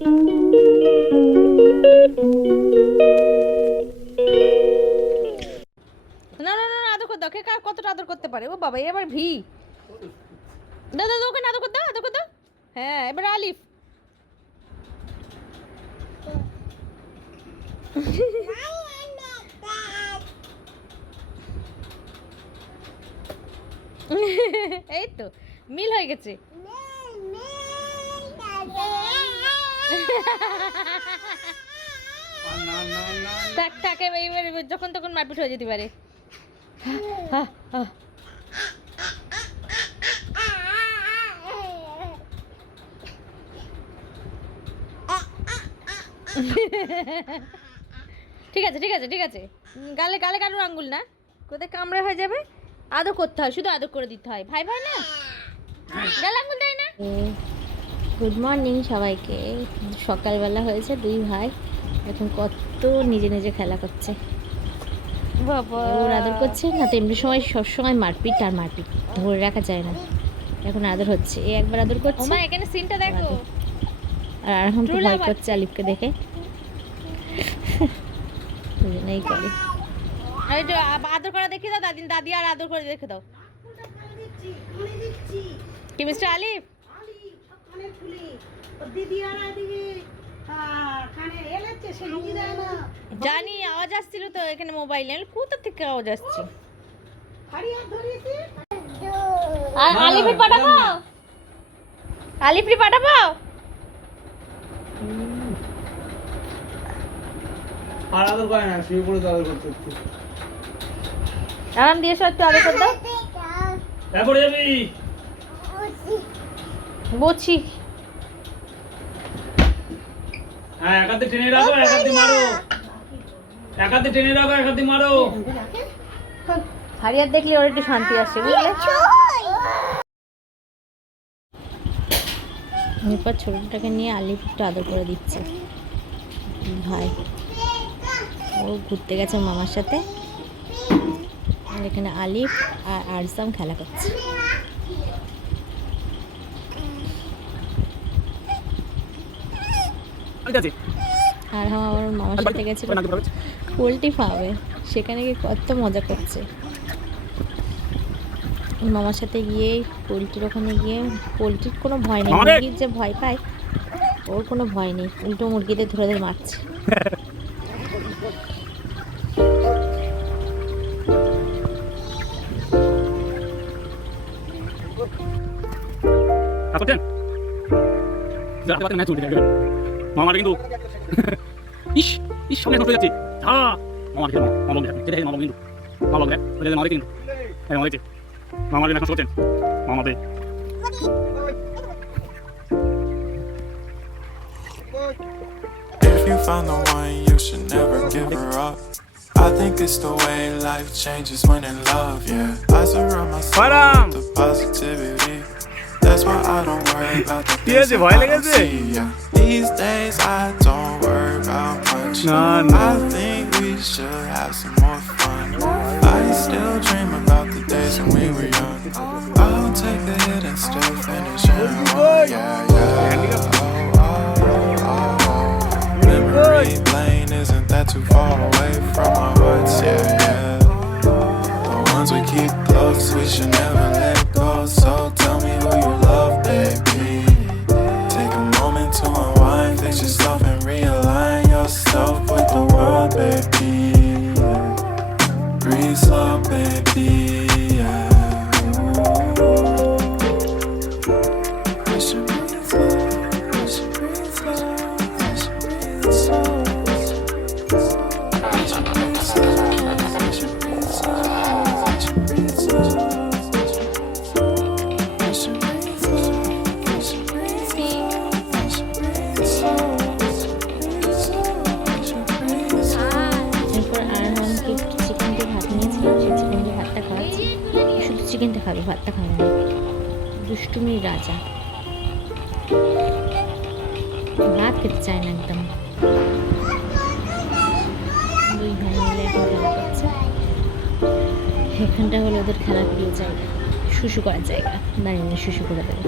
না না না আদর কর দাও, কে কতটা আদর করতে পারে। ও বাবা এবার ভি দাদা ওকে আদর কর দাও, আদর কর দাও। হ্যাঁ এবার আলিফ। এই তো মিল হয়ে গেছে। থাক থাক এবার যখন তখন মারপিট হয়ে যেতে পারে। ঠিক আছে ঠিক আছে ঠিক আছে, গালে গালে কারোর আঙ্গুল না, কোথায় কামড়ে হয়ে যাবে। আদর করতে হয়, শুধু আদর করে দিতে হয়, ভাই ভাই না গালে আঙ্গুল দেয় না। গুড মর্নিং সবাইকে। সকালবেলা হয়েছে, দুই ভাই এখন কত নিজে নিজে খেলা করছে। বাবা ওর আদর করছে না তো, এমনি সময় সবসময় মারপিট আর মারপিট, ধরে রাখা যায় না। এখন আদর হচ্ছে, এ একবার আদর করছে। মা এখানে সিনটা দেখো। আর এখন তো ভয় করছে আলিফকে দেখে, এই করে আদর করা দেখে দাও। দাদি আর আদর করে দেখে দাও। কি মিস্টার আলিফ? জানি আওয়াজ আসছিল তো এখানে মোবাইলে, কোথা থেকে আওয়াজ আসছে। আর আলিফি পাঠাবো, আলিফি পাঠাবো। আর আদর করে না, শুয়ে পড়ে আদর করতে হচ্ছে। আরাম দিয়ে সব একটু আদর কর দাও। তারপরে যাবি বলছি হ্যাঁ, একাতে টেনে রাখো, একাতে মারো, একাতে টেনে রাখো, একাতে মারো। হারিয়ার দেখলে ওর একটু শান্তি আসছে, বুঝলে। এরপর ছোটটাকে নিয়ে আলিফ একটু আদর করে দিচ্ছে। ভাই ও ঘুরতে গেছে মামার সাথে, আর এখানে আলিফ আর আরসাম খেলা করছে। আর আমার মামার সাথে গেছিল পোলট্রি ফার্মে, সেখানে গিয়ে কত মজা করছে। মামার সাথে গিয়ে পোলট্রির ওখানে গিয়ে, পোলট্রির কোনো ভয় নেই, মুরগির যে ভয় পায় ওর কোনো ভয় নেই, উল্টো মুরগিদের ধরে ধরে মারছে। মামার কিন্তু ইস ইস সামনে নষ্ট হয়ে যাচ্ছে। হ্যাঁ মামার কিন্তু মামা কিন্তু মামা কিন্তু মামা কিন্তু মামা কিন্তু মামা কিন্তু মামার এখন শুনছেন মামাদের। If you find the one, you should never give her up. I think it's the way life changes when in love, yeah. I surround myself with the positivity. That's why I don't worry about the things that I don't see, yeah. These days I don't worry about much. I think we should have some more fun. I still dream about the days when we were young. I'll take the hit and still finish in one, yeah, yeah. Memory lane isn't that too far away from our hearts, yeah, yeah. The ones we keep close, we should never let go. So tell me who you love, baby. Take a moment to unwind, fix yourself and realign yourself with the world, baby. Breathe slow, baby, yeah. We should breathe slow, we should breathe slow, we should breathe slow. We should breathe slow, we should breathe slow, we should breathe slow. We should breathe slow, we should breathe slow, we should breathe slow, we should breathe slow. এরপর আরহামকে chicken দিয়ে ভাত নিয়েছিলাম, সেই chicken দিয়ে ভাতটা খাওয়াচ্ছি। শুধু চিকেনটা খাবে, ভাতটা খাবে না, দুষ্টুমির রাজা, ভাত খেতে চায় না একদম। দুই ভাই মিলে এখন খেলা করছে। এখানটা হলো ওদের খেলার প্রিয় জায়গা, শুশু করার জায়গা, দাঁড়িয়ে শুশু করে দেবে।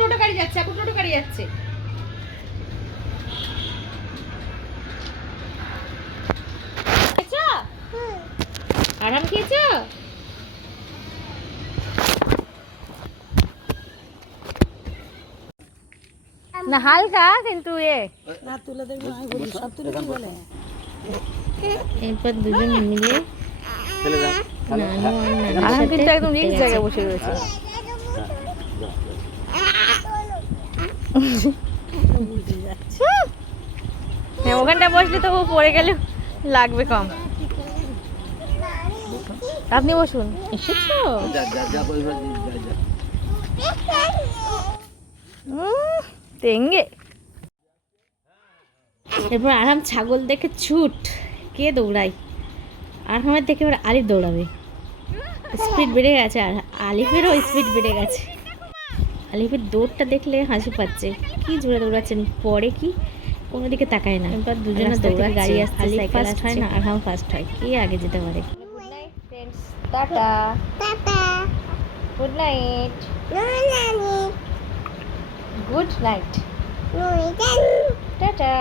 টোটো গাড়ি যাচ্ছে, আপু টোটো গাড়ি যাচ্ছে। খেয়েছো? আরাম খেয়েছো? না হালকা কিন্তু এরপর দুজন মিলে নানু আর নানির সাথে একদম রিক্স জায়গায় বসে রয়েছে। হ্যাঁ ওখানটা বসলে তো ও পড়ে গেলে লাগবে কম। আপনি বসুন। এসেছো? তেঙ্গে। এরপর আরাম ছাগল দেখে ছুট, কে দৌড়ায়? আরামের দেখে এবার আলিফ দৌড়াবে। স্পিড বেড়ে গেছে আর আলিফেরও স্পিড বেড়ে গেছে। আলিফের দৌড়টা দেখলে হাসি পাচ্ছে, কি জোরে দৌড়াচ্ছেন, পরে কি কোনো দিকে তাকায় না। এবার দুজনে দৌড়া, গাড়ি আসছে, আলিফ ফার্স্ট হয় না আরহাম ফার্স্ট হয়, কে আগে যেতে পারে। Good night friends, tata tata, good night, good night, tata.